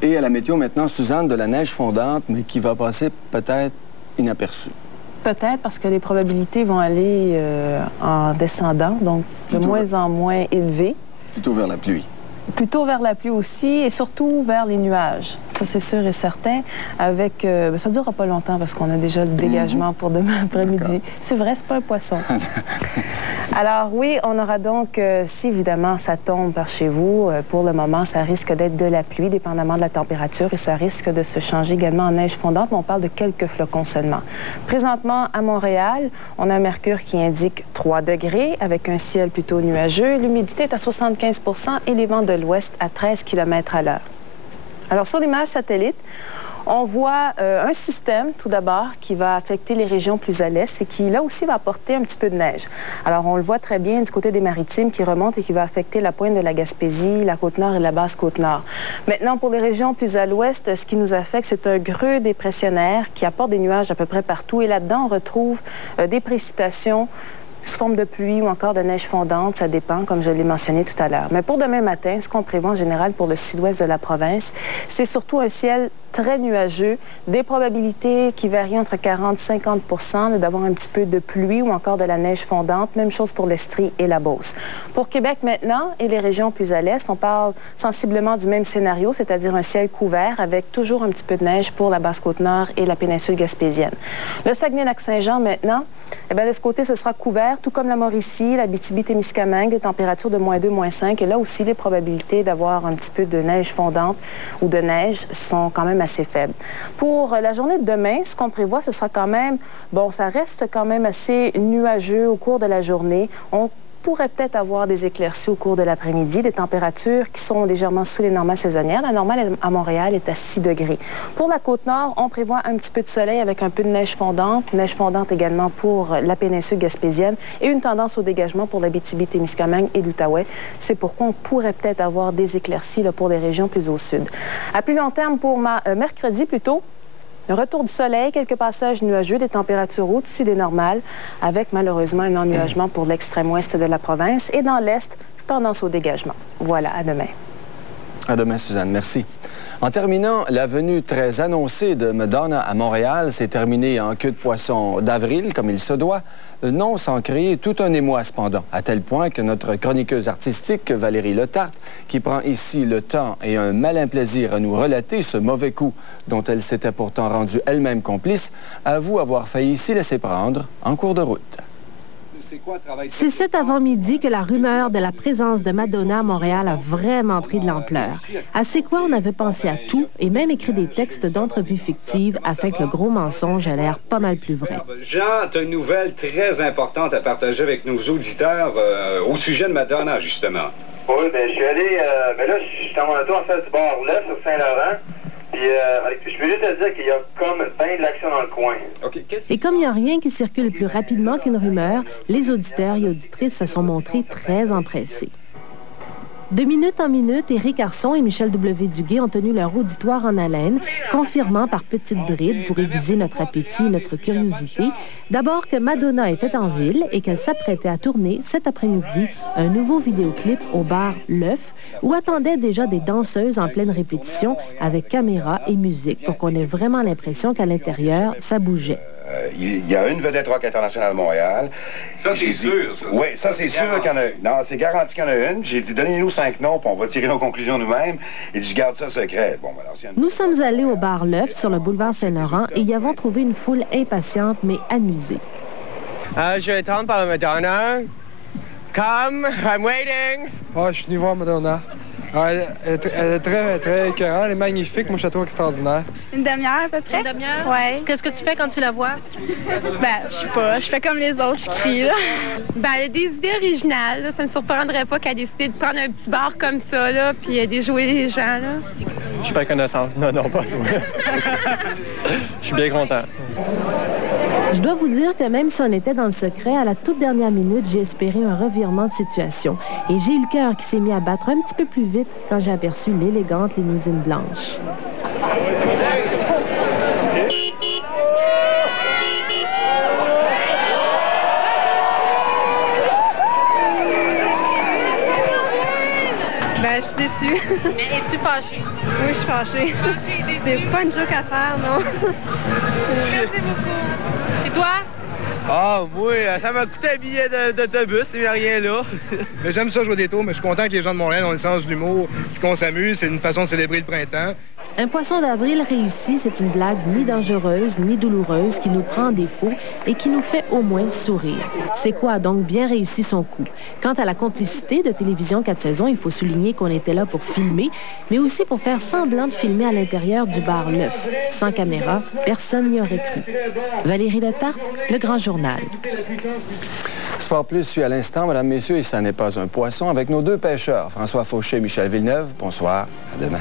Et à la météo maintenant, Suzanne, de la neige fondante, mais qui va passer peut-être inaperçue. Peut-être parce que les probabilités vont aller en descendant, donc de moins en moins élevées. Plutôt vers la pluie. Plutôt vers la pluie aussi et surtout vers les nuages. Ça, c'est sûr et certain. Avec, ça ne durera pas longtemps parce qu'on a déjà le dégagement pour demain après-midi. C'est vrai, c'est pas un poisson. Alors oui, on aura donc, si évidemment ça tombe par chez vous, pour le moment, ça risque d'être de la pluie, dépendamment de la température, et ça risque de se changer également en neige fondante, mais on parle de quelques flocons seulement. Présentement, à Montréal, on a un mercure qui indique 3 degrés, avec un ciel plutôt nuageux. L'humidité est à 75 % et les vents de l'ouest à 13 km à l'heure. Alors, sur l'image satellite, on voit un système, tout d'abord, qui va affecter les régions plus à l'est et qui, là aussi, va apporter un petit peu de neige. Alors, on le voit très bien du côté des Maritimes qui remonte et qui va affecter la pointe de la Gaspésie, la Côte-Nord et la Basse-Côte-Nord. Maintenant, pour les régions plus à l'ouest, ce qui nous affecte, c'est un creux dépressionnaire qui apporte des nuages à peu près partout. Et là-dedans, on retrouve des précipitations sous forme de pluie ou encore de neige fondante, ça dépend, comme je l'ai mentionné tout à l'heure. Mais pour demain matin, ce qu'on prévoit en général pour le sud-ouest de la province, c'est surtout un ciel très nuageux, des probabilités qui varient entre 40 et 50 % d'avoir un petit peu de pluie ou encore de la neige fondante. Même chose pour l'Estrie et la Beauce. Pour Québec maintenant et les régions plus à l'est, on parle sensiblement du même scénario, c'est-à-dire un ciel couvert avec toujours un petit peu de neige pour la Basse-Côte-Nord et la péninsule gaspésienne. Le Saguenay-Lac-Saint-Jean maintenant, eh bien, de ce côté, ce sera couvert, tout comme la Mauricie, la Abitibi-Témiscamingue, des températures de -2, -5. Et là aussi, les probabilités d'avoir un petit peu de neige fondante ou de neige sont quand même assez faibles. Pour la journée de demain, ce qu'on prévoit, ce sera quand même, bon, ça reste quand même assez nuageux au cours de la journée. On pourrait peut-être avoir des éclaircies au cours de l'après-midi, des températures qui sont légèrement sous les normales saisonnières. La normale à Montréal est à 6 degrés. Pour la Côte-Nord, on prévoit un petit peu de soleil avec un peu de neige fondante également pour la péninsule gaspésienne et une tendance au dégagement pour l'Abitibi-Témiscamingue et l'Outaouais. C'est pourquoi on pourrait peut-être avoir des éclaircies là, pour des régions plus au sud. À plus long terme, pour mercredi plutôt, un retour du soleil, quelques passages nuageux, des températures au-dessus des normales, avec malheureusement un ennuagement pour l'extrême ouest de la province. Et dans l'est, tendance au dégagement. Voilà, à demain. À demain, Suzanne. Merci. En terminant, la venue très annoncée de Madonna à Montréal s'est terminée en queue de poisson d'avril, comme il se doit. Non sans créer tout un émoi, cependant, à tel point que notre chroniqueuse artistique, Valérie Letarte, qui prend ici le temps et un malin plaisir à nous relater ce mauvais coup dont elle s'était pourtant rendue elle-même complice, avoue avoir failli s'y laisser prendre en cours de route. C'est cet avant-midi que la rumeur de la présence de Madonna à Montréal a vraiment pris de l'ampleur. À C'est quoi, on avait pensé à tout et même écrit des textes d'entrevues fictives afin que le gros mensonge ait l'air pas mal plus vrai. Jean, tu as une nouvelle très importante à partager avec nos auditeurs au sujet de Madonna, justement. Oui, bien, je suis allé, là, je suis en auto en fait du bord-là, sur Saint-Laurent. Puis, je peux juste te dire qu'il y a comme bien de l'action dans le coin. Okay. Et comme il n'y a rien qui circule plus rapidement qu'une rumeur, les auditeurs et auditrices se sont montrés très empressés. De minute en minute, Éric Arson et Michel W. Duguay ont tenu leur auditoire en haleine, confirmant par petites brides pour aiguiser notre appétit et notre curiosité, d'abord que Madonna était en ville et qu'elle s'apprêtait à tourner cet après-midi un nouveau vidéoclip au bar L'Œuf, où attendaient déjà des danseuses en pleine répétition avec caméra et musique pour qu'on ait vraiment l'impression qu'à l'intérieur, ça bougeait. Il y a une vedette rock internationale à Montréal. Ça, c'est sûr. Oui, ça, c'est sûr qu'il y en a une. Non, c'est garanti qu'il y en a une. J'ai dit, donnez-nous 5 noms, puis on va tirer nos conclusions nous-mêmes. Et je garde ça secret. Bon, alors, Nous sommes allés au bar L'Œuf sur le boulevard Saint-Laurent et y avons trouvé une foule impatiente mais amusée. Je vais attendre par Madonna. Come, I'm waiting. Oh, je suis venu voir Madonna. Elle est très écœurante, elle est magnifique, mon château extraordinaire. Une demi-heure à peu près. Une demi-heure? Oui. Qu'est-ce que tu fais quand tu la vois? Ben, je sais pas, je fais comme les autres, je crie, là. Ben, elle a des idées originales, là. Ça ne me surprendrait pas qu'elle décide de prendre un petit bar comme ça, là, puis de jouer les gens, là. Je suis pas connaissance. Non, pas jouer. Je suis bien content. Je dois vous dire que même si on était dans le secret, à la toute dernière minute, j'ai espéré un revirement de situation. Et j'ai eu le cœur qui s'est mis à battre un petit peu plus vite quand j'ai aperçu l'élégante limousine blanche. Ben, je suis déçue. Mais es-tu fâchée? Oui, je suis fâchée. C'est pas une joke à faire, non. Merci beaucoup. Et toi? Ah, moi, ça m'a coûté un billet d'autobus, il n'y a rien là. Mais j'aime ça jouer des tours, mais je suis content que les gens de Montréal ont le sens de l'humour et qu'on s'amuse. C'est une façon de célébrer le printemps. Un poisson d'avril réussi, c'est une blague ni dangereuse ni douloureuse qui nous prend en défaut et qui nous fait au moins sourire. C'est quoi a donc bien réussi son coup? Quant à la complicité de Télévision 4 saisons, il faut souligner qu'on était là pour filmer, mais aussi pour faire semblant de filmer à l'intérieur du bar L'Œuf. Sans caméra, personne n'y aurait cru. Valérie Letarte, Le Grand Journal. Sport Plus suit à l'instant, mesdames, messieurs, et ça n'est pas un poisson, avec nos deux pêcheurs, François Fauché et Michel Villeneuve. Bonsoir, à demain.